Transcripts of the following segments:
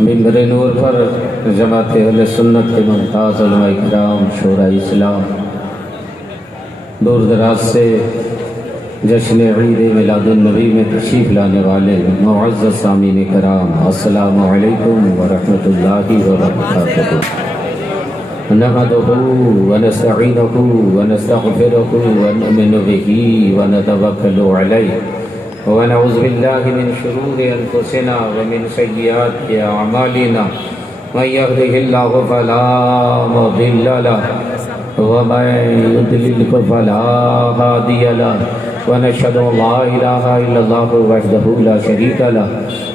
منبر نور پر جماعت اہل سنت کے ممتاز علماء کرام شورا اسلام دور دراز سے جشن عید میلاد النبی میں تشریف لانے والے معزز سامعین کرام، السلام علیکم ورحمۃ اللہ وبرکاتہ۔ نحمدہ ونستعینہ ونستغفرہ ونؤمن بہ ونتوکل علیہ ونعوذ باللہ من شرور انفسنا ومن سیئات اعمالنا من یہدہ اللہ فلا مضل لہ ومن یضلل فلا ہادی لہ ونشهد ان لا اله الا الله وحده لا شريك له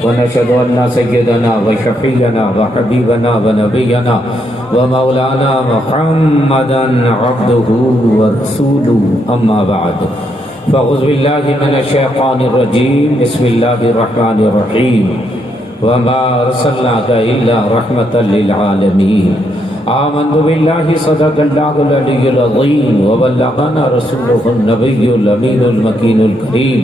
ونشهد ان سيدنا وشفيعنا وحبيبنا ونبينا ومولانا محمدا عبده ورسوله اما بعد فاعوذ بالله من الشيطان الرجيم بسم الله الرحمن الرحيم وما ارسلناك الا رحمة للعالمين آمنت بالله صدق الله العلي العظيم وبلغنا رسوله النبي الأمين المكين الكريم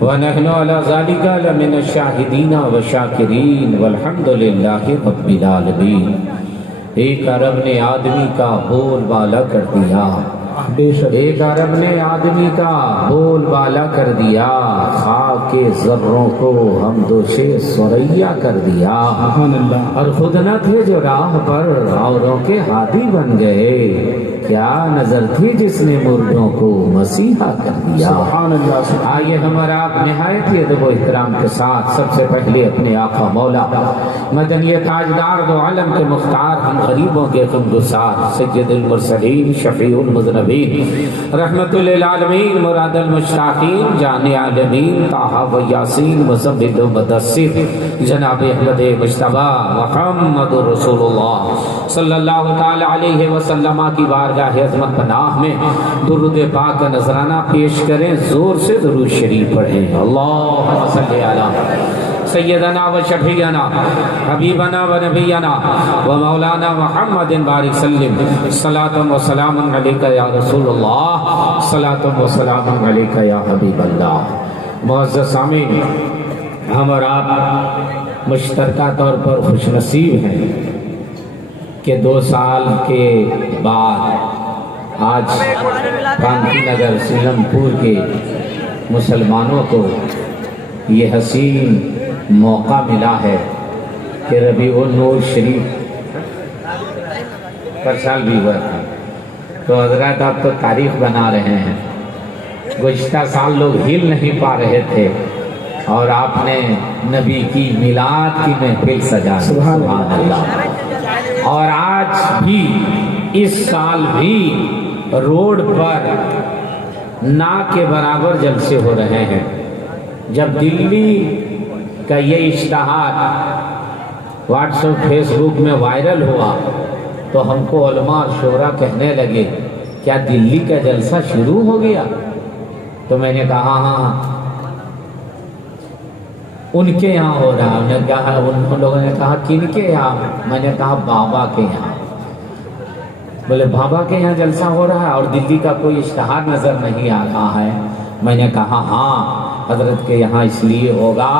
ونحن على ذلك لمن الشاهدين والشاكرين والحمد لله رب العالمين۔ ایک عرب نے آدمی کا بول بالا کر دیا، ایک عرب نے آدمی کا بول بالا کر دیا، خاک کے ذروں کو حمدوش ثریا کر دیا، اور خود نہ تھے جو راہ پر اوروں کے ہادی بن گئے، کیا نظر تھی جس نے مردوں کو مسیحا کر دیا۔ آئیے ہمارا آپ نہایت ہی ادب و احترام کے ساتھ سب سے پہلے اپنے آقا مولا مدنی تاجدار دو عالم کے مختار، ہم غریبوں کے غمگسار، سید المرسلین شفیع المذنبین، رحمت للعالمین، مراد المشتاقین، جان عالمین، طٰہٰ و یاسین، مزمل و مدثر، جناب احمد مجتبیٰ محمد رسول اللہ صلی اللہ تعالی علیہ وسلم کی بارگاہ عظمت پناہ میں درود پاک کا نذرانہ پیش کریں، زور سے درود شریف پڑھیں۔ اللہم صلی علی سیدنا و شفیعنا حبیبنا و نبینا و مولانا محمد بارک سلم، صلاۃ و سلام علیک یا رسول اللہ، صلاۃ و سلام علیک یا حبیب اللہ۔ معزز سامعین، ہم اور آپ مشترکہ طور پر خوش نصیب ہیں کہ 2 سال کے بعد آج کانتی نگر سیلم پور کے مسلمانوں کو یہ حسین موقع ملا ہے کہ ربیع النور شریف پر سال بھی ہوا تھا، تو حضرات آپ تو تاریخ بنا رہے ہیں۔ گزشتہ سال لوگ ہل نہیں پا رہے تھے اور آپ نے نبی کی میلاد کی محفل سجا، سبحان اللہ۔ اور آج بھی اس سال بھی روڈ پر نا کے برابر جلسے ہو رہے ہیں۔ جب دلی کا یہ اشتہار واٹس ایپ فیس بک میں وائرل ہوا تو ہم کو علماء اور شورا کہنے لگے کیا دلی کا جلسہ شروع ہو گیا؟ تو میں نے کہا ہاں ان کے یہاں ہو رہا ہے۔ ان لوگوں نے کہا کن کے یہاں؟ میں نے کہا بابا کے یہاں۔ بولے بابا کے یہاں جلسہ ہو رہا ہے اور دلی کا کوئی اشتہار نظر نہیں آ رہا ہے؟ میں نے کہا ہاں حضرت کے یہاں اس لیے ہوگا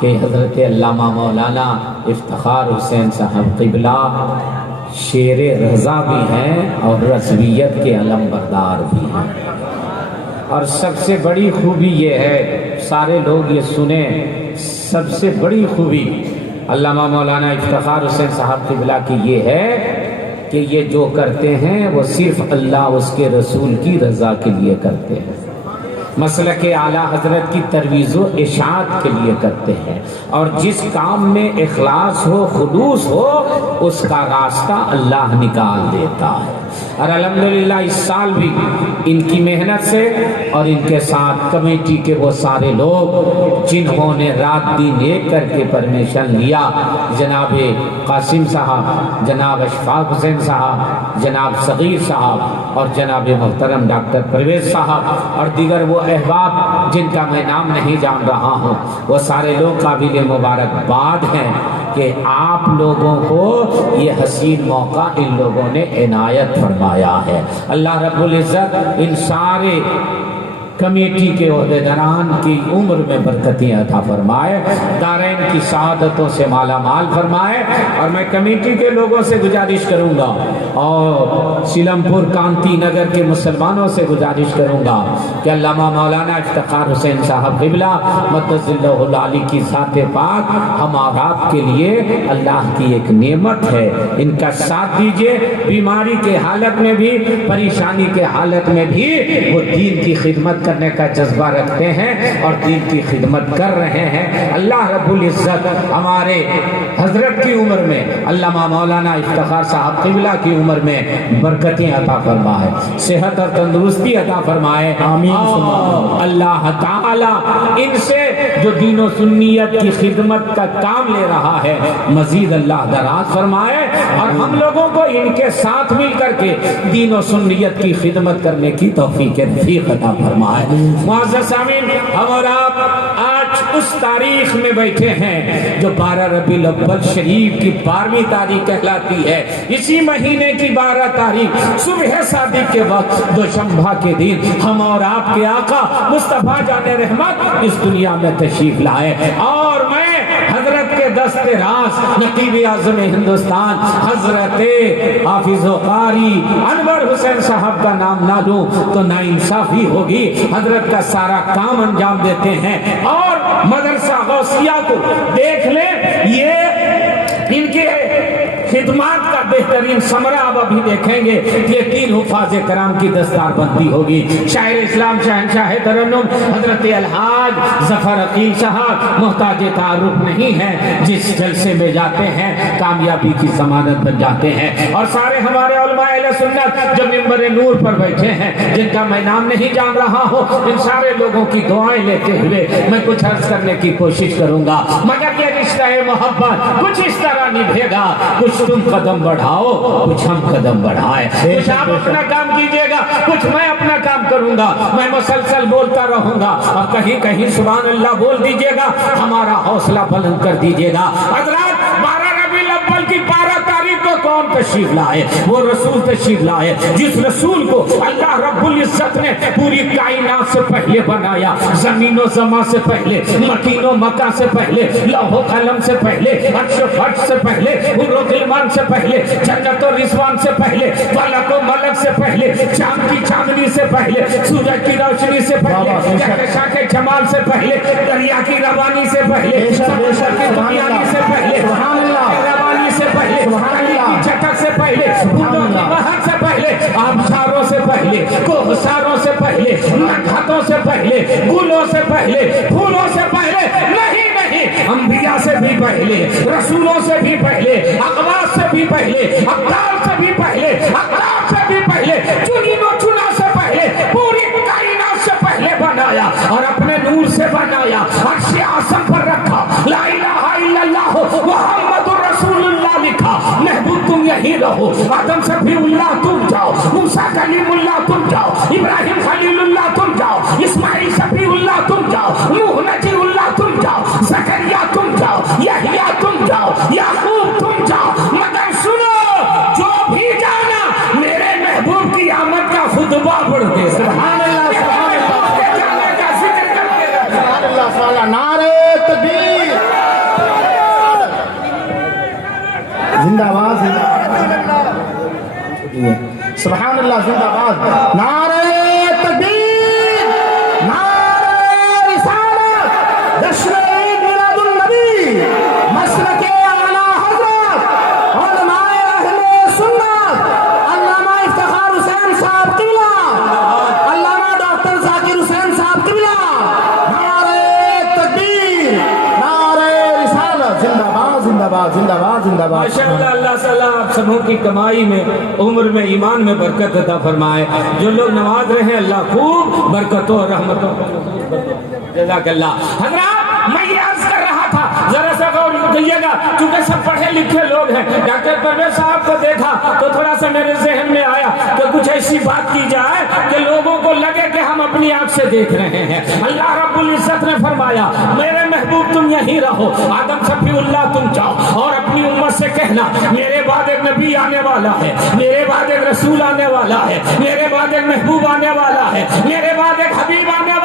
کہ حضرت علامہ مولانا افتخار حسین صاحب قبلہ شیر رضا بھی ہیں اور رضویت کے علم بردار بھی ہیں۔ اور سب سے بڑی خوبی یہ ہے، سارے لوگ یہ سنیں، سب سے بڑی خوبی علامہ مولانا افتخار حسین صاحب قبلہ کی یہ ہے کہ یہ جو کرتے ہیں وہ صرف اللہ اس کے رسول کی رضا کے لیے کرتے ہیں، مسلک اعلیٰ حضرت کی ترویج و اشاعت کے لیے کرتے ہیں، اور جس کام میں اخلاص ہو، خلوص ہو، اس کا راستہ اللہ نکال دیتا ہے۔ اور الحمدللہ اس سال بھی ان کی محنت سے اور ان کے ساتھ کمیٹی کے وہ سارے لوگ جنہوں نے رات دن ایک کر کے پرمیشن لیا، جناب قاسم صاحب، جناب اشفاق حسین صاحب، جناب صغیر صاحب اور جناب محترم ڈاکٹر پرویز صاحب اور دیگر وہ احباب جن کا میں نام نہیں جان رہا ہوں، وہ سارے لوگ قابل مبارکباد ہیں کہ آپ لوگوں کو یہ حسین موقع ان لوگوں نے عنایت فرمایا ہے۔ اللہ رب العزت ان سارے کمیٹی کے عہدیداران کی عمر میں برکتیں عطا فرمائے، دارین کی سعادتوں سے مالا مال فرمائے۔ اور میں کمیٹی کے لوگوں سے گزارش کروں گا اور سیلم پور کانتی نگر کے مسلمانوں سے گزارش کروں گا کہ علامہ مولانا افتخار حسین صاحب قبلہ مقدس اللہ العالی کی ذات پاک ہم اور آپ کے لیے اللہ کی ایک نعمت ہے، ان کا ساتھ دیجئے۔ بیماری کے حالت میں بھی، پریشانی کے حالت میں بھی وہ دین کی خدمت کرنے کا جذبہ رکھتے ہیں اور دین کی خدمت کر رہے ہیں۔ اللہ رب العزت ہمارے حضرت کی عمر میں، علامہ مولانا افتخار صاحب قبلہ کی عمر میں برکتیں عطا فرمائے، صحت اور تندرستی عطا فرمائے، آمین۔ اللہ تعالی ان سے جو دین و سنیت کی خدمت کا کام لے رہا ہے مزید اللہ دراز فرمائے، اور ہم لوگوں کو ان کے ساتھ مل کر کے دین و سنیت کی خدمت کرنے کی توفیق رفیق عطا فرمائے۔ معزز سامعین، ہم اور آپ آج اس تاریخ میں بیٹھے ہیں جو 12 ربیع الاول شریف کی 12ویں تاریخ کہلاتی ہے۔ اسی مہینے کی 12 تاریخ صبح صادق کے وقت دوشنبہ کے دن ہم اور آپ کے آقا مصطفیٰ جان رحمت اس دنیا میں تشریف لائے، اور میں حضرت کے دست راز نقیب اعظم ہندوستان حضرت حافظ و قاری انور حسین صاحب کا نام نہ لوں تو ناانصافی ہوگی۔ حضرت کا سارا کام انجام دیتے ہیں، اور مدرسہ غوثیہ کو دیکھ لیں، یہ ان کے خدمات کا بہترین ثمرہ اب ابھی دیکھیں گے کہ 3 حفاظ کرام کی دستار بندی ہوگی۔ شاعر اسلام شہنشاہ ترنم حضرت الحاج ظفر عقیل صاحب محتاج تعارف نہیں ہیں، جس جلسے میں جاتے ہیں کامیابی کی ضمانت بن جاتے ہیں۔ اور سارے ہمارے علماء اہل سنت جو ممبر نور پر بیٹھے ہیں، جن کا میں نام نہیں جان رہا ہوں، ان سارے لوگوں کی دعائیں لیتے ہوئے میں کچھ عرض کرنے کی کوشش کروں گا، مگر یہ رشتہ محبت کچھ اس طرح نبھے گا، کچھ تم قدم بڑھاؤ کچھ ہم قدم بڑھائیں، کچھ آپ اپنا کام کیجئے گا کچھ میں اپنا کام کروں گا، میں مسلسل بولتا رہوں گا، اور کہیں کہیں سبحان اللہ بول دیجئے گا، ہمارا حوصلہ بلند کر دیجئے گا۔ حضرات 12 ربیع الاول کی 12 تاریخ کو کون تشریف لائے؟ وہ رسول تشریف لائے، جس رسول کو اللہ رب العزت نے پوری کائنات سے پہلے بنایا، زمین و زمان سے پہلے، مکین و مکہ سے پہلے، لوح و قلم سے پہلے، عرش و فرش سے پہلے، حور و غلمان سے پہلے، جنت و رضوان سے پہلے، فلک و ملک سے پہلے، چاند کی چاندنی سے پہلے، سورج کی روشنی سے پہلے، کہکشاں کے جمال سے پہلے، دریا کی روانی سے پہلے، سمندر کی دنیاوی سے پہلے، روانی سے پہلے، کلی کی چٹک سے پہلے، پھولوں کی بہار سے پہلے، آبشاروں سے پہلے، کوہساروں سے پہلے، نکھتوں سے پہلے، گلوں سے پہلے، پھولوں سے پہلے، نہیں انبیاء سے بھی پہلے، رسولوں سے بھی پہلے، اقوام سے بھی پہلے، ابدال سے بھی پہلے، اقلام سے بھی پہلے، چنین و چنا سے پہلے، پوری کائنات سے پہلے بنایا، اور اپنے نور سے بنایا، عرش اعظم پر رکھا، لا الہ الا اللہ محمد رسول اللہ لکھا، محبوب تم یہی رہو، آدم صفی اللہ تم جاؤ، موسیٰ کلیم اللہ تم جاؤ، ابراہیم خلیل اللہ تم جاؤ، اسماعیل شفیع اللہ تم جاؤ، نوح نجی اللہ تم جاؤ، زکریا تم جاؤ، یحییٰ تم جاؤ، یعقوب تم جاؤ، مگر سنو جو بھی جانا میرے محبوب کی آمد کا خطبہ پڑھ دے۔ سبحان اللہ، سبحان اللہ، جانے کا ذکر کرتے رہے، سبحان اللہ، سبحان اللہ، نعرہ تکبیر، زندہ باد، زندہ باد، سبحان اللہ، زندہ باد، نعرہ تکبیر، نعرہ رسالت، جشن عید میلاد النبی، مسلک اعلیٰ حضرت علماء اہل سنت، علامہ افتخار حسین صاحب قبلہ، علامہ ڈاکٹر ذاکر حسین صاحب قبلہ، نعرہ تکبیر، نعرہ رسالت، زندہ باد، زندہ باد، زندہ باد، زندہ باد۔ ماشاءاللہ، اللہ صلی آپ سبوں کی کمائی میں، عمر میں، ایمان میں برکت عطا فرمائے، جو لوگ نماز رہے ہیں اللہ خوب برکتوں اور رحمتوں جزاک اللہ۔ حضرات میں یہ عرض کر رہا تھا، ذرا سا غور کیجیے گا، کیونکہ سب پڑھے لکھے لوگ ہیں، ڈاکٹر پرویز صاحب کو دیکھا تو تھوڑا سا میرے ذہن میں آیا کہ کچھ ایسی بات کی جائے کہ لوگوں کو لگے کہ ہم اپنی آنکھ سے دیکھ رہے ہیں۔ اللہ رب العزت نے فرمایا میرے محبوب تم یہیں رہو، آدم صفی اللہ تم جاؤ، اور اپنی امت سے کہنا میرے بعد ایک نبی آنے والا ہے، میرے بعد ایک رسول آنے والا ہے، میرے بعد ایک محبوب آنے والا ہے، میرے بعد ایک حبیب آنے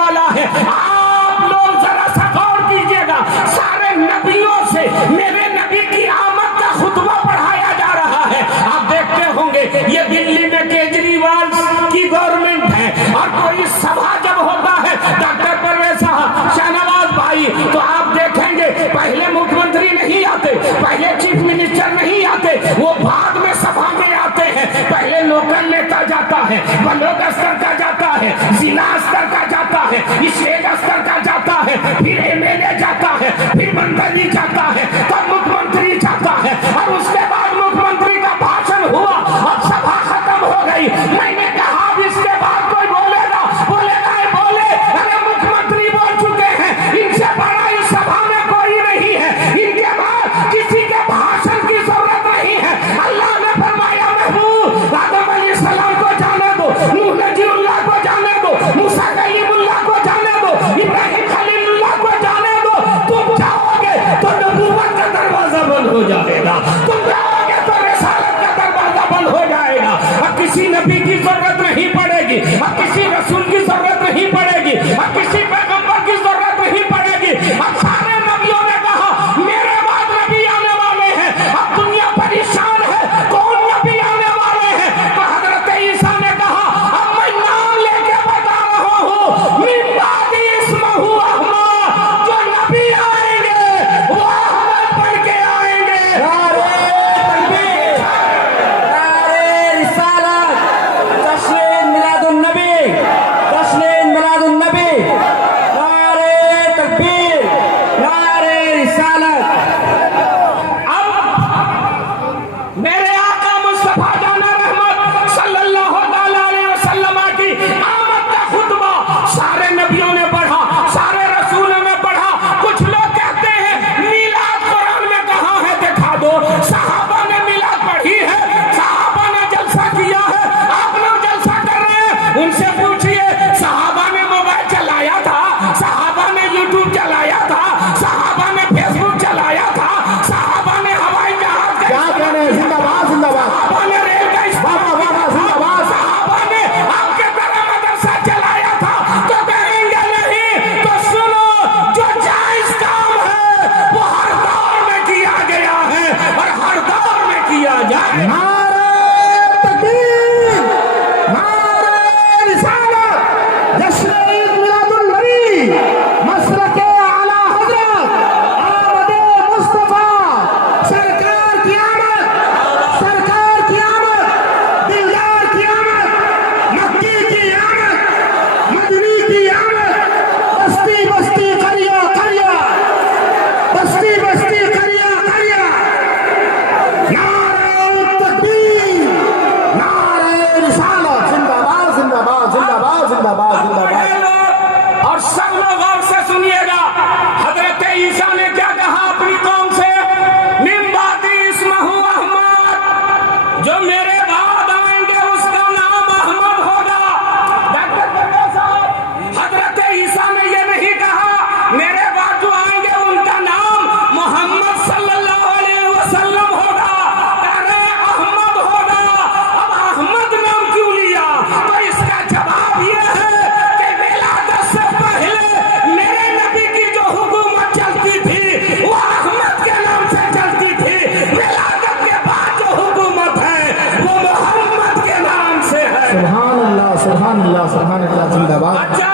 گے یہ دلی میں کیجریوال کی گورنمنٹ ہے، اور کوئی سبھا جب ہوتا ہے ڈاکٹر پرویز صاحب، شاہنواز بھائی، تو آپ دیکھیں گے پہلے مکھ منتری نہیں آتے، پہلے چیف منسٹر نہیں آتے، وہ بعد میں سبھا میں آتے ہیں۔ پہلے لوکل نیتا جاتا ہے، بلوک استر کا جاتا ہے، ضلع استر کا جاتا ہے، اسٹیٹ استر کا جاتا ہے، پھر ایم ایل اے جاتا ہے، پھر منتری جاتا ہے، تب مکھ منتری جاتا ہے، اور اس کے بعد مکھ منتری کا بھاشن ہوا اور سبھا ختم ہو گئی۔ میں نے کہا اب اس کے بعد کوئی بولے گا بولے، ارے مکھ منتری بول چکے ہیں، ان سے بڑا اس سبھا میں کوئی نہیں ہے، ان کے بعد کسی کے بھاشن کی ضرورت نہیں ہے۔ اللہ نے فرمایا محبوب آدم علیہ السلام کو جانے دو، نوح نجی اللہ کو جانے دو، موسیٰ کلیم اللہ کو جانے دو، ابراہیم خلیل اللہ کو جانے دو، تم جاؤ گے تو نبوت کا دروازہ بند ہو جائے گا، تم جاؤ گے تو رسالت کا دروازہ بند ہو جائے گا، اب کسی نبی کی ضرورت نہیں پڑے گی، اب کسی رسول کی ضرورت نہیں پڑے گی، اب کسی پیغمبر کی ضرورت نہیں پڑے گی۔ اب سارے نبیوں نے کہا میرے بعد نبی آنے والے ہیں، اب دنیا پریشان ہے کون نبی آنے والے ہیں، تو حضرت عیسیٰ نے کہا اب میں نام لے کے بتا رہا ہوں، من بعد اسمہ احمد، جو نبی آئیں گے وہ احمد پڑھ کے آئیں گے۔ میرے آقا مصطفیٰ جان رحمت صلی اللہ علیہ وسلم کی آمد کا خطبہ سارے نبیوں نے پڑھا، سارے رسولوں نے پڑھا۔ کچھ لوگ کہتے ہیں میلاد قرآن میں کہاں ہے دکھا دو، صحابہ نے میلاد پڑھی ہے، صحابہ نے جلسہ کیا ہے، آپ لوگ جلسہ کر رہے ہیں، ان سے پوچھئے صحابہ نے موبائل چلایا تھا، صحابہ نے یوٹیوب چلایا تھا، صحابہ نے فیس بک چلایا تھا، صحابہ نے ہوائی جہاز کا صحابہ نے ریل کا صحابہ نے آپ کے طرح مدرسہ چلایا تھا، تو کہیں گے نہیں۔ تو سنو، جو جائز کام ہے وہ ہر دور میں کیا گیا ہے اور ہر دور میں کیا جائے۔ اور سب لوگ غور سے سنیے گا، حضرت عیسیٰ نے کیا کہا اپنی قوم سے، من بعد اسمہ احمد، جو میرے بعد آئیں گے اس کا نام احمد ہوگا۔ ڈاکٹر پرویز صاحب، حضرت عیسیٰ نے یہ نہیں کہا میرے بعد جو آئیں گے ان کا نام محمد صلی اللہ علیہ وسلم ہوگا، ارے احمد ہوگا۔ اب احمد نام کیوں لیا؟ تو اس کا جواب یہ ہے کہ ولادت سے پہلے میرے نبی کی جو حکومت چلتی تھی وہ احمد کے نام سے چلتی تھی، ولادت کے بعد جو حکومت ہے وہ محمد کے نام سے ہے۔ سبحان اللہ، سبحان اللہ، سبحان اللہ، زندہ باد۔ اچھا،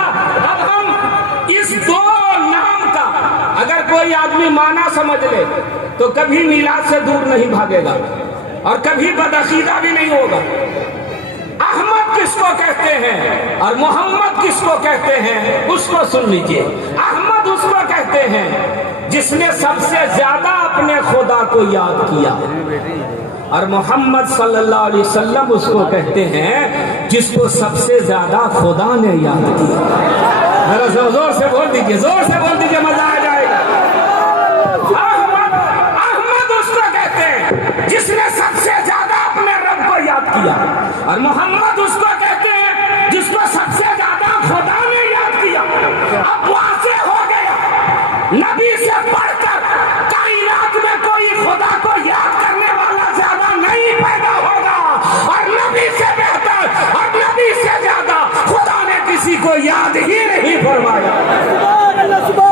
اب ہم اس دو نام کا اگر کوئی آدمی معنی سمجھ لے تو کبھی میلاد سے دور نہیں بھاگے گا اور کبھی بدعقیدہ بھی نہیں ہوگا۔ احمد کس کو کہتے ہیں اور محمد کس کو کہتے ہیں اس کو سن لیجئے۔ احمد اس کو کہتے ہیں جس نے سب سے زیادہ اپنے خدا کو یاد کیا، اور محمد صلی اللہ علیہ وسلم اس کو کہتے ہیں جس کو سب سے زیادہ خدا نے یاد کیا۔ ذرا زور سے بول دیجئے، زور سے بول دیجئے، مزہ آ جائے گا۔ احمد اس کو کہتے ہیں جس نے سب سے زیادہ اپنے رب کو یاد کیا، اور محمد اس کو کہتے ہیں جس کو سب سے زیادہ خدا نے یاد کیا۔ اب واضح ہو گیا، نبی سے بڑھ کر کائنات میں کوئی خدا کو یاد کرنے والا زیادہ نہیں پیدا ہوگا، اور نبی سے بہتر اور نبی سے زیادہ خدا نے کسی کو یاد ہی نہیں فرمایا۔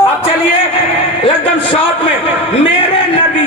اب چلیے ایک دم شارٹ میں، میرے نبی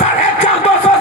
1450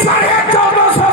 1450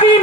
3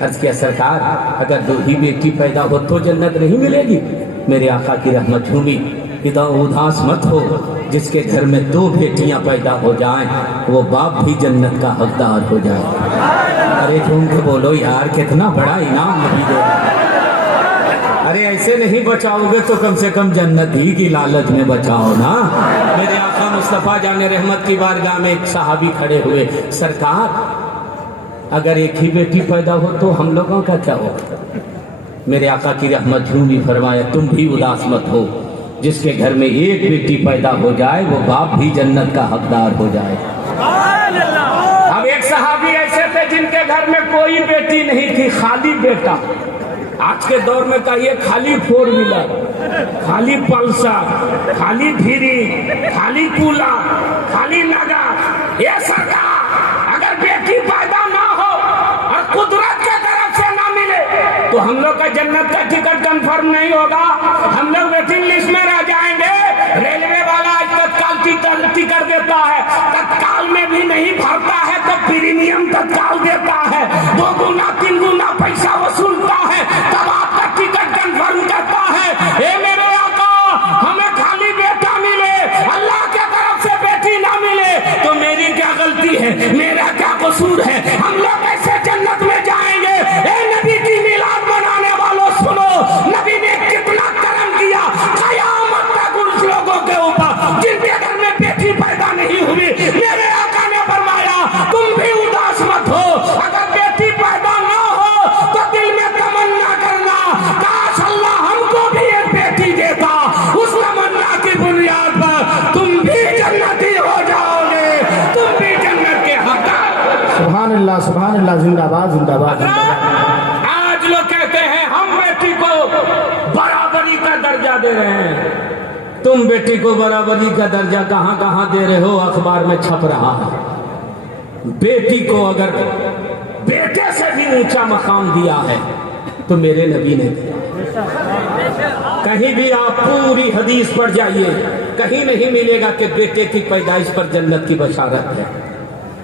عرض کیا سرکار اگر 2 ہی بیٹی پیدا ہو تو جنت نہیں ملے گی؟ میرے آقا کی رحمت جھومی، اداس مت ہو، جس کے گھر میں 2 بیٹیاں پیدا ہو جائیں وہ باپ بھی جنت کا حقدار ہو جائے۔ ارے جھوم کے بولو یار، کتنا بڑا انعام نبی دے رہا ہے۔ ارے ایسے نہیں بچاؤ گے تو کم سے کم جنت ہی کی لالچ میں بچاؤ نا۔ میرے آقا مصطفیٰ جان رحمت کی بارگاہ میں ایک صحابی کھڑے ہوئے، سرکار اگر 1 ہی بیٹی پیدا ہو تو ہم لوگوں کا کیا ہوگا؟ میرے آقا کی رحمت جھومی، فرمایا تم بھی اداس مت ہو، جس کے گھر میں 1 بیٹی پیدا ہو جائے وہ باپ بھی جنت کا حقدار ہو جائے۔ اب ایک صحابی ایسے تھے جن کے گھر میں کوئی بیٹی نہیں تھی، خالی بیٹا۔ آج کے دور میں کہیے خالی 4 ویلر، خالی پلسر، خالی دھیری، خالی کولا، خالی نگا۔ یہ سرکار اگر بیٹی پیدا نہ ہو اور قدرت کے طرف سے نہ ملے تو ہم لوگ کا جنت کا ٹکٹ کنفرم نہیں ہوگا، ہم لوگ ویٹنگ لسٹ میں رہ جائیں گے۔ ریلوے والا آج تتکال ٹکٹ دیتا ہے، تتکال میں بھی نہیں بھرتا ہے تو پریمیم تتکال دیتا ہے، 2 گنا 3 گنا پیسہ وصولتا ہے، تب آپ کا ٹکٹ کنفرم کرتا ہے۔ اے میرے آقا، ہمیں خالی بیٹا ملے، اللہ کے طرف سے بیٹی نہ ملے تو میری کیا غلطی ہے، میرا کیا قصور ہے؟ ہم لوگ ایسے جنت میں جائیں گے۔ اے نبی کی میلاد منانے والوں سنو، نبی نے کتنا کرم کیا، قیامت تک ان لوگوں کے اوپر جن کے گھر میں بیٹی پیدا نہیں ہوئی، میرے آقا نے فرمایا تم بھی اداس مت ہو، اگر بیٹی پیدا نہ ہو تو دل میں تمنا کرنا کاش اللہ ہم کو بھی ایک بیٹی دیتا، اس تمنا کی بنیاد پر تم بھی جنتی ہو جاؤ گے، تم بھی جنت کے حقدار۔ سبحان اللہ سبحان اللہ، زندہ باد زندہ باد زندہ باد۔ آج لوگ کہتے ہیں ہم بیٹی کو برابری کا درجہ دے رہے ہیں۔ تم بیٹی کو برابری کا درجہ کہاں کہاں دے رہے ہو، اخبار میں چھپ رہا ہے۔ بیٹی کو اگر بیٹے سے بھی اونچا مقام دیا ہے تو میرے نبی نے دیا۔ کہیں بھی آپ پوری حدیث پڑھ جائیے، کہیں نہیں ملے گا کہ بیٹے کی پیدائش پر جنت کی بشارت ہے۔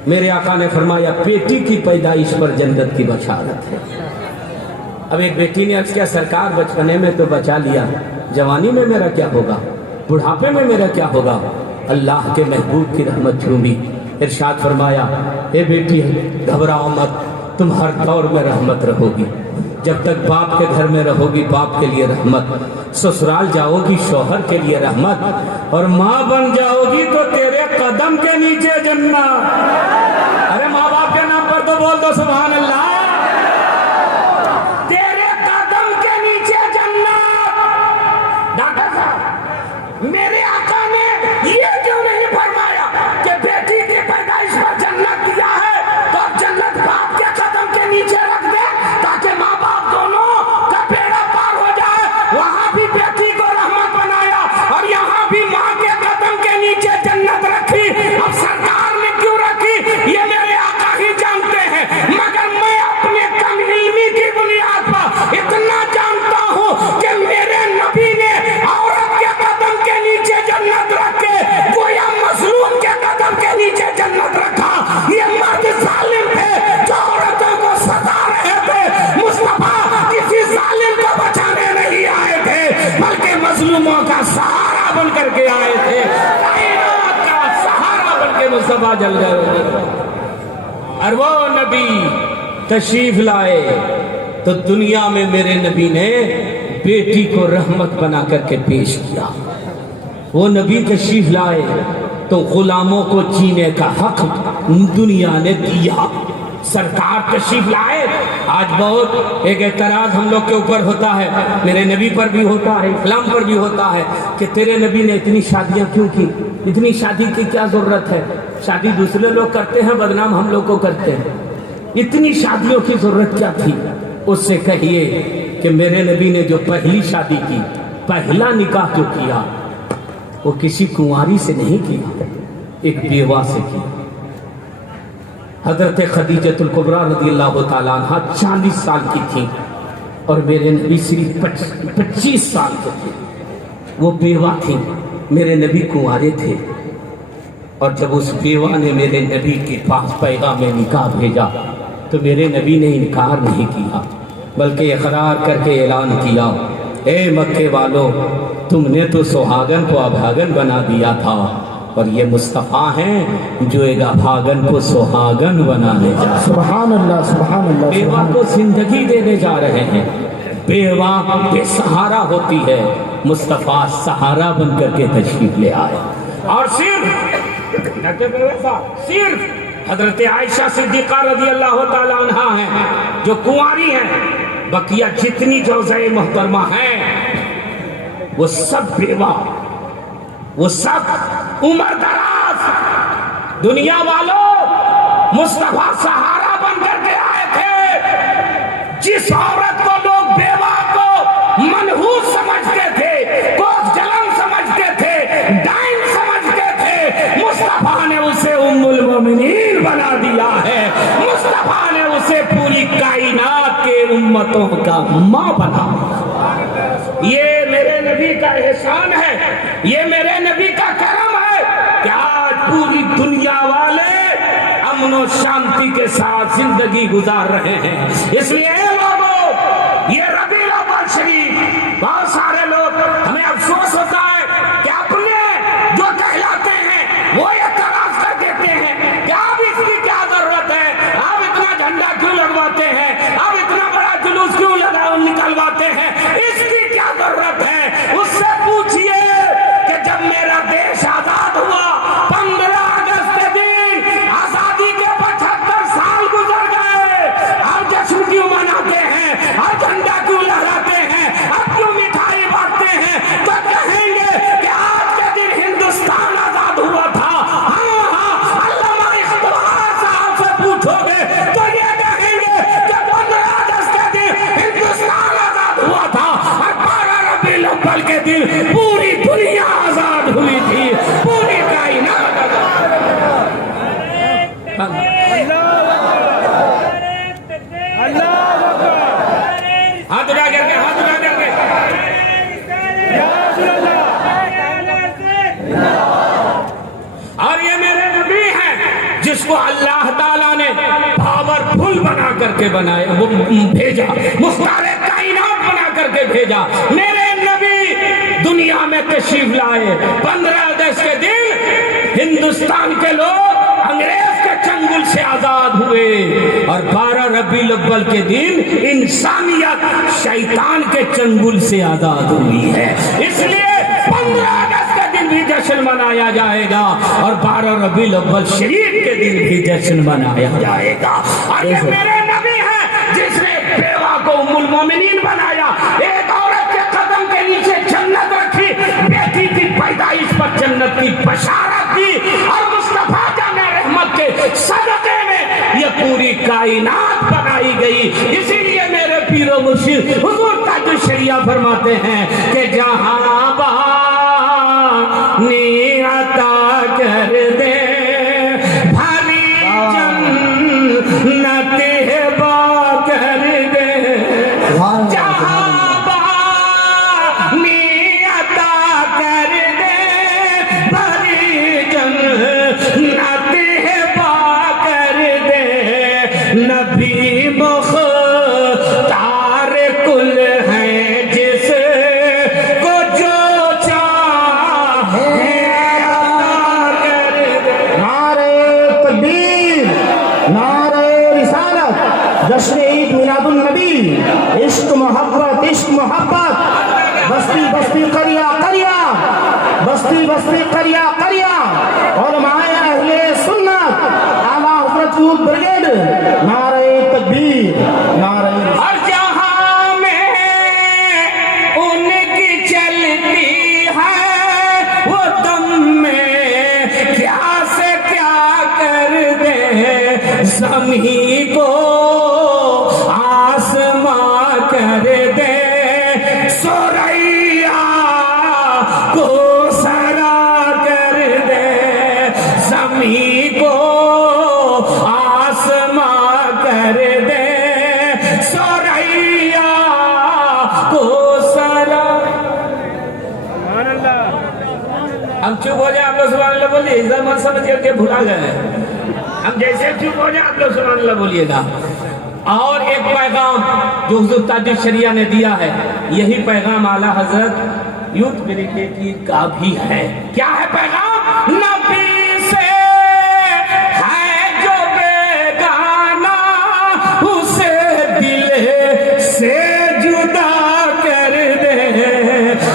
میرے آقا نے فرمایا بیٹی کی پیدائش پر جنت کی بشارت ہے۔ اب ایک بیٹی نے عرض کیا سرکار بچپنے میں تو بچا لیا، جوانی میں میرا کیا ہوگا، بڑھاپے میں میرا کیا ہوگا؟ اللہ کے محبوب کی رحمت جھومی، ارشاد فرمایا اے بیٹی گھبراؤ مت، تم ہر دور میں رحمت رہو گی۔ جب تک باپ کے گھر میں رہو گی باپ کے لیے رحمت، سسرال جاؤ گی شوہر کے لیے رحمت، اور ماں بن جاؤ گی تو تیرے قدم کے نیچے جنت۔ ارے ماں باپ کے نام پر تو بول دو سبحان اللہ۔ تیرے قدم کے نیچے جنت۔ ڈاکٹر صاحب میرے آقا نے یہ کیوں نہیں فرمایا کہ بیٹی کی پیدائش پر جنت دیا ہے تو اب جنت باپ کے قدم کے نیچے رکھ دے تاکہ ماں باپ دونوں کا بیڑا پار ہو جائے؟ وہاں بھی بیٹی کو رحمت بنایا اور یہاں بھی ماں کے قدم کے نیچے جنت رکھی۔ اب سرکار نے کیوں رکھی یہ میرے آقا ہی جانتے ہیں، مگر میں اپنے کم علمی کی بنیاد پر اتنا جانتا ہوں کہ میرے نبی نے عورت کے قدم کے نیچے جنت رکھ کے گویا مظلوم کے قدم کے نیچے جنت رکھا۔ یہ مرد ظالم تھے جو عورتوں کو ستا رہے تھے، مصطفیٰ کسی ظالم کو بچانے نہیں آئے تھے بلکہ مظلوموں کا سہارا بن کر کے آئے تھے، کائنات کا سہارا بن کے مصطفیٰ جل گئے۔ اور وہ نبی تشریف لائے تو دنیا میں میرے نبی نے بیٹی کو رحمت بنا کر کے پیش کیا۔ وہ نبی تشریف لائے تو غلاموں کو جینے کا حق دنیا نے دیا۔ سرکار تشریف لائے، آج بہت ایک اعتراض ہم لوگ کے اوپر ہوتا ہے، میرے نبی پر بھی ہوتا ہے، اسلام پر بھی ہوتا ہے کہ تیرے نبی نے اتنی شادیاں کیوں کی، اتنی شادی کی کیا ضرورت ہے؟ شادی دوسرے لوگ کرتے ہیں، بدنام ہم لوگ کو کرتے ہیں، اتنی شادیوں کی ضرورت کیا تھی؟ اس سے کہیے کہ میرے نبی نے جو پہلی شادی کی، پہلا نکاح جو کیا وہ کسی کنواری سے نہیں کیا، ایک بیوہ سے کیا۔ حضرت خدیجۃ الکبریٰ رضی اللہ تعالیٰ عنہ 40 سال کی تھی اور میرے نبی صرف 25 سال کے تھے۔ وہ بیوہ تھی، میرے نبی کنوارے تھے، اور جب اس بیوہ نے میرے نبی کے پاس پیغام نکاح بھیجا تو میرے نبی نے انکار نہیں کیا بلکہ اقرار کر کے اعلان کیا، اے مکے والو، تم نے تو سہاگن کو ابھاگن بنا دیا تھا، اور یہ مصطفیٰ ہیں جو ایک ابھاگن کو سہاگن بنانے جا رہے ہیں۔ سبحان اللہ سبحان اللہ بیوہ سبحان کو زندگی دینے جا رہے ہیں۔ بیوہ بے سہارا ہوتی ہے، مصطفیٰ سہارا بن کر کے تشریف لے آئے۔ اور صرف حضرت عائشہ صدیقہ رضی اللہ تعالی عنہا ہیں جو کنواری ہیں، بقیہ جتنی جوزۂ محترمہ ہیں وہ سب بیوہ، وہ سب عمر دراز۔ دنیا والوں، مصطفیٰ سہارا بن کر کے آئے تھے۔ جس عورت کو لوگ بیوہ کو منحوس سمجھتے تھے، کوس جلن سمجھتے تھے، ڈائن سمجھتے تھے، مصطفیٰ نے اسے ام المومنین بنا دیا ہے۔ مصطفیٰ نے اسے پوری کائنات کے امتوں کا ماں بنا دیا۔ یہ میرے نبی کا احسان ہے، یہ میرے نبی کا کرم ہے کہ آج پوری دنیا والے امن و شانتی کے ساتھ زندگی گزار رہے ہیں۔ اس لیے لوگوں، یہ ربیع الاول شریف، بہت سارے لوگ، ہمیں افسوس ہوتا ہے کہ اپنے جو کہلاتے ہیں وہ اعتراض کر دیتے ہیں کہ اب اس کی کیا ضرورت ہے، اب اتنا جھنڈا کیوں لگواتے ہیں، اب اتنا بڑا جلوس کیوں نکلواتے ہیں، اس کی کیا ضرورت ہے؟ اس سے پوچھئے کہ جب میرا دیش آزاد ہوا، 15 اگست کے دن آزادی کے 75 سال گزر گئے، اب جشن کیوں مناتے ہیں، اب جھنڈا کیوں لہراتے ہیں، اب کیوں مٹھائی بانٹتے ہیں؟ تو کہیں گے کہ آج کے دن ہندوستان آزاد ہوا تھا۔ ہاں علامہ اقبال صاحب سے پوچھو گے تو یہ کہیں گے کہ 15 اگست کے دن ہندوستان آزاد ہوا تھا، اور 12 ربیع الاول کے دن پوری دنیا آزاد ہوئی تھی، پوری کائنات آزاد۔ ہاتھ اٹھا کر کے، ہاتھ اٹھا کر کے، اور یہ میرے نبی ہیں جس کو اللہ تعالیٰ نے پاورفل بنا کر کے بنایا، وہ بھیجا، مختار کائنات بنا کر کے بھیجا۔ میرے نبی دنیا میں تشریف لائے، 15 اگست کے دن ہندوستان کے لوگ انگریز کے چنگل سے آزاد ہوئے، اور 12 ربیع الاول کے دن انسانیت شیطان کے چنگل سے آزاد ہوئی ہے۔ اس لیے 15 اگست کے دن بھی جشن منایا جائے گا، اور 12 ربیع الاول شریف کے دن بھی جشن منایا جائے گا۔ اور یہ میرے نبی ہیں جس نے بیوہ کو ام المومنین بنایا، ایک عورت کے قدم کے نیچے جنت رکھی، بیٹی کی پیدائش پر جنت کی بشارت دی، اور مصطفیٰ جان رحمت کے صدقے میں یہ پوری کائنات بنائی گئی۔ اسی لیے میرے پیر و مرشد حضور تاج الشریعہ فرماتے ہیں کہ جہاں بانی عطا کر دے بھری جنت با کر دے، جہاں بانی عطا کر دے بھری جنت با کر دے، نبی مختار کل ہے جس کو جو چاہے عطا کر دے۔ نعرہ تکبیر، نعرہ رسالت، جشن عید میلاد النبی، عشق محبت، عشق محبت، بستی بستی قریہ قریہ، بستی بستی قریہ قریہ، علماء اہل سنت، اعلیٰ حضرت یوتھ بریگیڈ، نعرہ تکبیر، نعرہ اور جہاں میں ان کی چلتی ہے وہ تم میں کیا سے کیا کر دے، زمین کو آسماں کر دے، سوریا کو سرا کر دے، زمین کو آسماں کر دے، سوریا کو سرا۔ ہم چپ ہو جائیں، آپ لوگ سبحان اللہ بولیے، ادھر مت سمجھ کر کے بھلا گئے، ہم جیسے چپ ہو جائیں آپ لوگ سبحان اللہ بولیے گا۔ اور ایک پیغام جو حضور تاج الشریعہ نے دیا ہے، یہی پیغام اعلیٰ حضرت یوتھ بریگیڈ کا بھی ہے۔ کیا ہے پیغام؟ نبی سے ہے جو بیگانہ اسے دل سے جدا کر دے،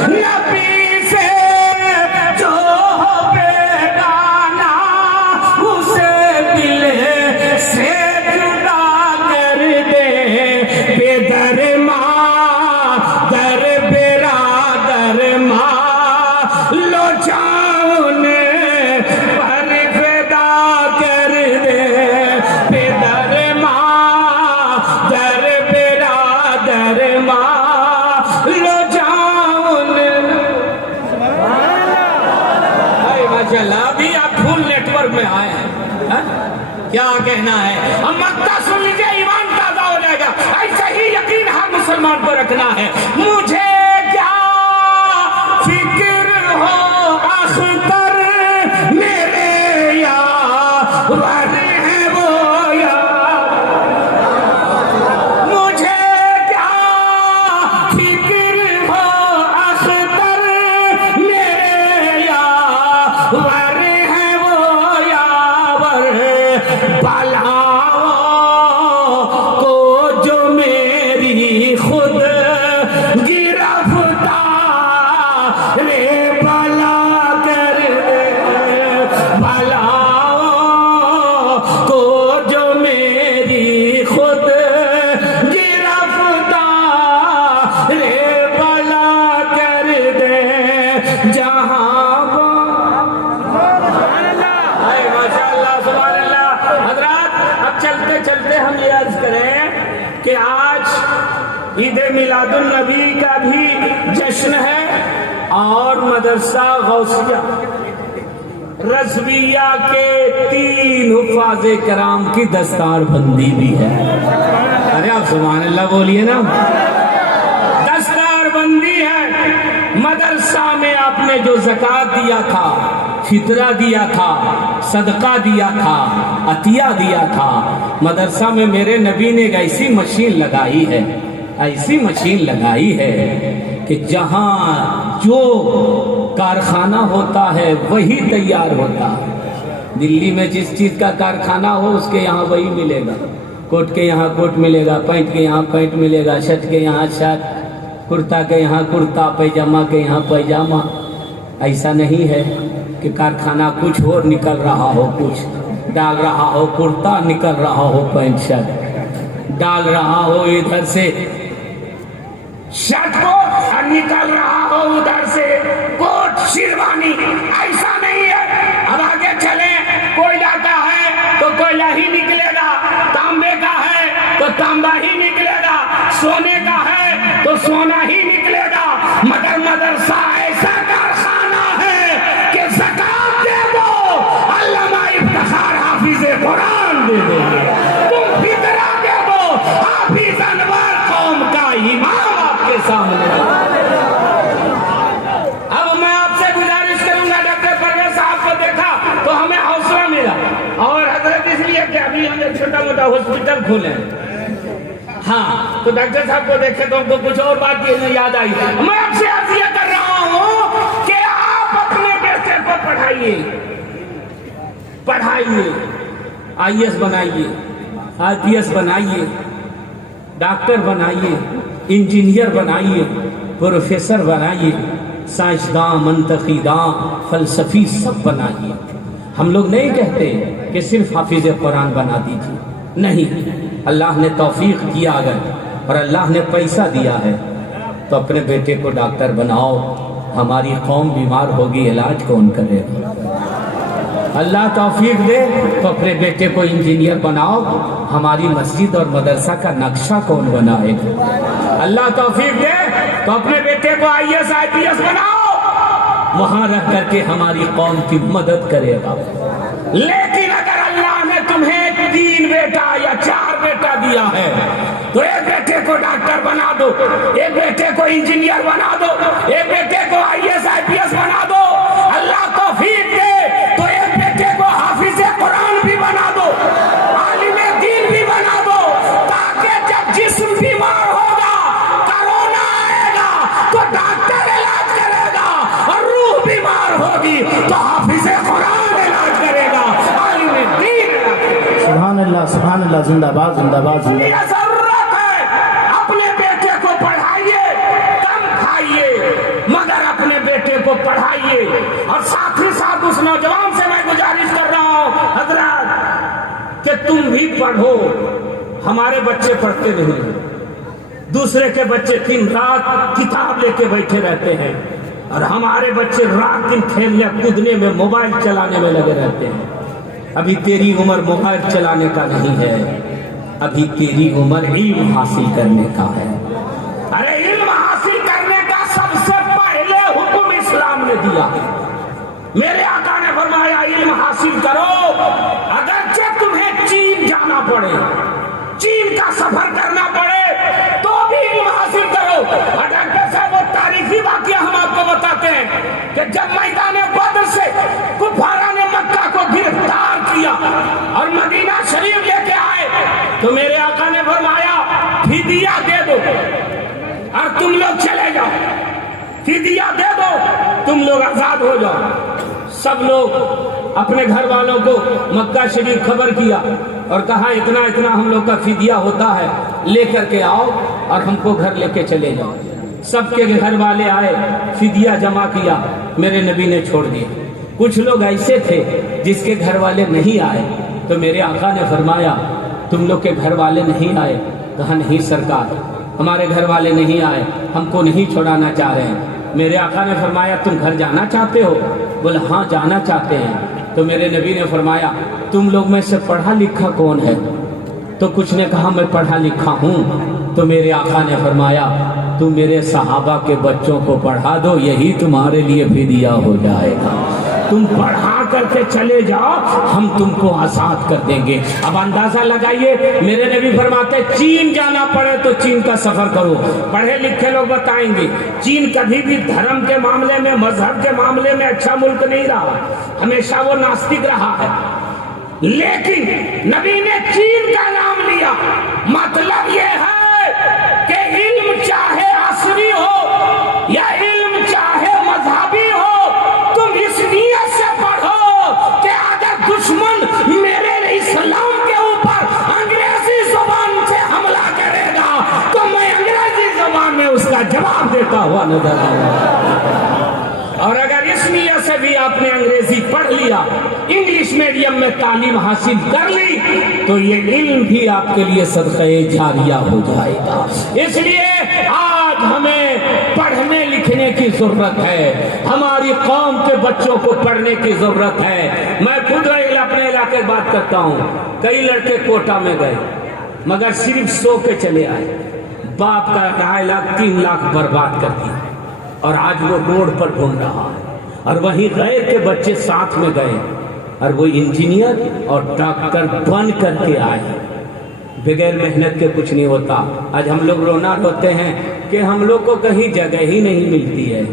نبی سے جو بیگانہ اسے دل سے کیا کہنا ہے؟ اب مکہ سن لیجیے، ایمان تازہ ہو جائے گا۔ ایسا ہی یقین ہر مسلمان کو رکھنا ہے۔ مجھے کیا فکر ہو اختر میرے یار ہیں وہ یار، مجھے کیا فکر ہو اختر میرے یار کو جو میری خود گرفتار بلا کر دے، بلا کو جو میری خود گرفتار بلا کر دے، جہاں چلتے ہم یہ عرض کریں کہ آج عید میلاد النبی کا بھی جشن ہے اور مدرسہ غوثیہ رضویہ کے 3 حفاظ کرام کی دستار بندی بھی ہے۔ ارے آپ سبحان اللہ بولیے نا، دستار بندی ہے۔ مدرسہ میں آپ نے جو زکوٰۃ دیا تھا، فطرہ دیا تھا، صدقہ دیا تھا، عطیہ دیا تھا، مدرسہ میں میرے نبی نے ایک ایسی مشین لگائی ہے، ایسی مشین لگائی ہے کہ جہاں جو کارخانہ ہوتا ہے وہی تیار ہوتا ہے۔ دلی میں جس چیز کا کارخانہ ہو اس کے یہاں وہی ملے گا، کوٹ کے یہاں کوٹ ملے گا، پینٹ کے یہاں پینٹ ملے گا، شرٹ کے یہاں شرٹ، کرتا کے یہاں کرتا، پیجامہ کے یہاں پیجامہ۔ ایسا نہیں ہے کہ کارخانہ کچھ اور نکل رہا ہو، کچھ ڈال رہا ہو، کرتا نکل رہا ہو، پینٹ شرٹ ڈال رہا ہو ادھر سے شرٹ کو، اور نکل رہا ہو ادھر سے کوٹ شیروانی۔ ایسا نہیں ہے۔ اب آگے چلیں، کوئلہ کا ہے تو کوئلہ ہی نکلے گا، تانبے کا ہے تو تانبا ہی نکلے گا، سونے کا ہے تو سونا ہی نکلے گا۔ مگر مدرسہ ایسا کارخانہ ہے کہ زکوٰۃ دے دو، علامہ افتخار حافظ قرآن دے دو، تم فطرہ دے دو، حافظ انور قوم کا امام آپ کے سامنے۔ اب میں آپ سے گزارش کروں گا، ڈاکٹر پرویز صاحب کو دیکھا تو ہمیں حوصلہ ملا، اور حضرت اس لیے کہ ابھی ہم ایک چھوٹا موٹا ہاسپٹل کھولیں، ہاں تو ڈاکٹر صاحب کو دیکھے تو ہم کو کچھ اور بات یاد آئی۔ میں آپ سے عرض یہ کر رہا ہوں کہ آپ اپنے بیٹے کو پڑھائیے، آئی ایس بنائیے، آئی پی ایس بنائیے، ڈاکٹر بنائیے، انجینئر بنائیے، پروفیسر بنائیے، سائنسداں، منطقیداں، فلسفی سب بنائیے۔ ہم لوگ نہیں کہتے کہ صرف حافظ قرآن بنا دیجیے، نہیں، اللہ نے توفیق کیا اگر اور اللہ نے پیسہ دیا ہے تو اپنے بیٹے کو ڈاکٹر بناؤ۔ ہماری قوم بیمار ہوگی، علاج کون کرے گا؟ اللہ توفیق دے تو اپنے بیٹے کو انجینئر بناؤ، ہماری مسجد اور مدرسہ کا نقشہ کون بنائے گا؟ اللہ توفیق دے تو اپنے بیٹے کو I S I P S بناؤ، وہاں رہ کر کے ہماری قوم کی مدد کرے گا۔ لیکن اگر اللہ نے تمہیں 3 بیٹا یا 4 بیٹا دیا ہے تو ایک بیٹے کو ڈاکٹر بنا دو، ایک بیٹے کو انجینئر بنا دو، ایک بیٹے کو I S I P S بنا دو۔ اللہ توفیق دے تو ایک بیٹے کو حافظ قرآن بھی بنا دو، عالم دین بھی بنا دو، تاکہ اللہ زندہ باد زندہ باد زندہ یہ ضرورت ہے اپنے بیٹے کو پڑھائیے، کم کھائیے مگر اپنے بیٹے کو پڑھائیے۔ اور ساتھ ہی ساتھ اس نوجوان سے میں گزارش کر رہا ہوں حضرات کہ تم بھی پڑھو۔ ہمارے بچے پڑھتے نہیں ہیں، دوسرے کے بچے دن رات کتاب لے کے بیٹھے رہتے ہیں، اور ہمارے بچے رات دن کھیلنے کودنے میں موبائل چلانے میں لگے رہتے ہیں۔ ابھی تیری عمر موبائل چلانے کا نہیں ہے، ابھی تیری عمر علم حاصل کرنے کا ہے۔ ارے علم حاصل کرنے کا سب سے پہلے حکم اسلام نے دیا۔ میرے آقا نے فرمایا علم حاصل کرو، اگرچہ تمہیں چین جانا پڑے، چین کا سفر کرنا پڑے تو بھی علم حاصل کرو۔ اگر جیسے وہ تاریخی واقعہ ہم آپ کو بتاتے ہیں کہ جب میدان بدر سے کفارہ نے مکہ کو گرفتار کیا اور مدینہ شریف لے کے آئے تو میرے آقا نے فرمایا فدیہ دے دو اور تم لوگ چلے جاؤ، فدیہ دے دو تم لوگ آزاد ہو جاؤ۔ سب لوگ اپنے گھر والوں کو مکہ شریف خبر کیا اور کہا اتنا اتنا ہم لوگ کا فدیہ ہوتا ہے، لے کر کے آؤ اور ہم کو گھر لے کے چلے جاؤ۔ سب کے گھر والے آئے، فدیہ جمع کیا، میرے نبی نے چھوڑ دیا۔ کچھ لوگ ایسے تھے جس کے گھر والے نہیں آئے تو میرے آقا نے فرمایا تم لوگ کے گھر والے نہیں آئے؟ کہا نہیں سرکار، ہمارے گھر والے نہیں آئے، ہم کو نہیں چھوڑانا چاہ رہے ہیں۔ میرے آقا نے فرمایا تم گھر جانا چاہتے ہو؟ بولے ہاں جانا چاہتے ہیں۔ تو میرے نبی نے فرمایا تم لوگ میں سے پڑھا لکھا کون ہے؟ تو کچھ نے کہا میں پڑھا لکھا ہوں۔ تو میرے آقا نے فرمایا تم میرے صحابہ کے بچوں کو پڑھا دو، یہی تمہارے لیے فدیہ ہو جائے گا۔ تم پڑھا کر کے چلے جاؤ، ہم تم کو آزاد کر دیں گے۔ اب اندازہ لگائیے، میرے نبی فرماتے چین جانا پڑے تو چین کا سفر کرو۔ پڑھے لکھے لوگ بتائیں گے چین کبھی بھی دھرم کے معاملے میں، مذہب کے معاملے میں اچھا ملک نہیں رہا، ہمیشہ وہ ناستک رہا ہے، لیکن نبی نے چین کا نام لیا۔ مطلب یہ ہے کہ علم چاہے عصری ہو یا علم چاہے مذہبی ہو، تم اس نیت سے پڑھو کہ اگر دشمن میرے اسلام کے اوپر انگریزی زبان سے حملہ کرے گا تو میں انگریزی زبان میں اس کا جواب دیتا ہوا نظر آؤں گا۔ اور اگر اس نیت سے بھی آپ نے انگریزی پڑھ لیا، انگلش میڈیم میں تعلیم حاصل کر لی، تو یہ علم بھی آپ کے لیے صدقہ جاریہ ہو جائے گا۔ اس لیے آج ہمیں پڑھنے لکھنے کی ضرورت ہے، ہماری قوم کے بچوں کو پڑھنے کی ضرورت ہے۔ میں خود اپنے علاقے کی بات کرتا ہوں، کئی لڑکے کوٹا میں گئے مگر صرف سو کے چلے آئے، باپ کا 2.5 لاکھ 3 لاکھ برباد کر دیا، اور آج وہ روڈ پر گھوم رہا ہے۔ اور وہی غیر کے بچے ساتھ میں گئے اور وہ انجینئر اور ڈاکٹر بن کر کے آئے۔ بغیر محنت کے کچھ نہیں ہوتا۔ آج ہم لوگ رونا روتے ہیں کہ ہم لوگ کو کہیں جگہ ہی نہیں ملتی ہے۔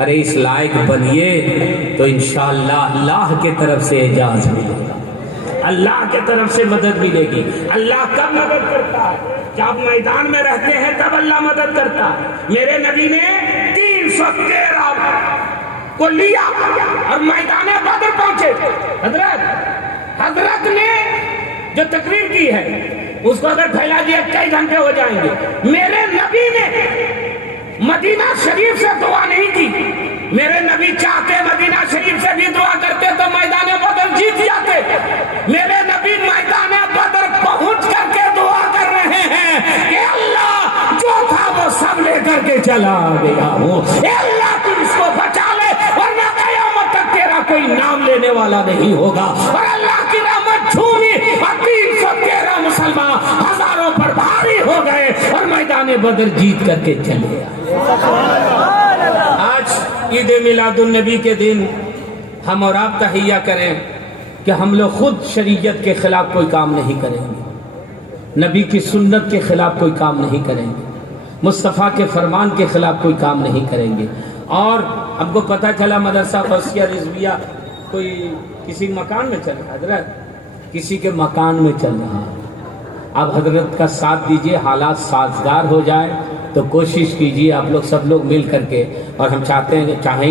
ارے اس لائق بنیے تو انشاءاللہ اللہ کے طرف سے اعزاز ملے گا، اللہ کے طرف سے مدد ملے گی۔ اللہ کب مدد کرتا ہے؟ جب میدان میں رہتے ہیں تب اللہ مدد کرتا ہے۔ میرے نبی نے 313 کو لیا اور میدان بدر پہنچے۔ حضرت نے جو تقریر کی ہے اس کو اگر پھیلا دیا 2 گھنٹے ہو جائیں گے۔ میرے نبی نے مدینہ شریف سے دعا نہیں کی، میرے نبی چاہتے مدینہ شریف سے بھی دعا کرتے تو میدان بدر جیت جاتے۔ میرے نبی میدان بدر پہنچ کر کے دعا کر رہے ہیں کہ اللہ جو تھا وہ سب لے کر کے چلا گیا ہوں، اے اللہ تو اس کو بچا لے ورنہ قیامت تک تیرا کوئی نام لینے والا نہیں ہوگا۔ اور اللہ کی رحمت جھومی اور 313 مسلمان ہزاروں پر بھاری ہو گئے اور میدان بدر جیت کر کے چلے آئے۔ آج عید میلاد النبی کے دن ہم اور آپ تحیہ کریں کہ ہم لوگ خود شریعت کے خلاف کوئی کام نہیں کریں گے، نبی کی سنت کے خلاف کوئی کام نہیں کریں گے، مصطفیٰ کے فرمان کے خلاف کوئی کام نہیں کریں گے۔ اور ہم کو پتہ چلا مدرسہ غوثیہ رضویہ کوئی کسی مکان میں چل رہا، حضرت کسی کے مکان میں چل رہا ہے۔ اب حضرت کا ساتھ دیجئے، حالات سازگار ہو جائے تو کوشش کیجئے آپ لوگ سب لوگ مل کر کے، اور ہم چاہیں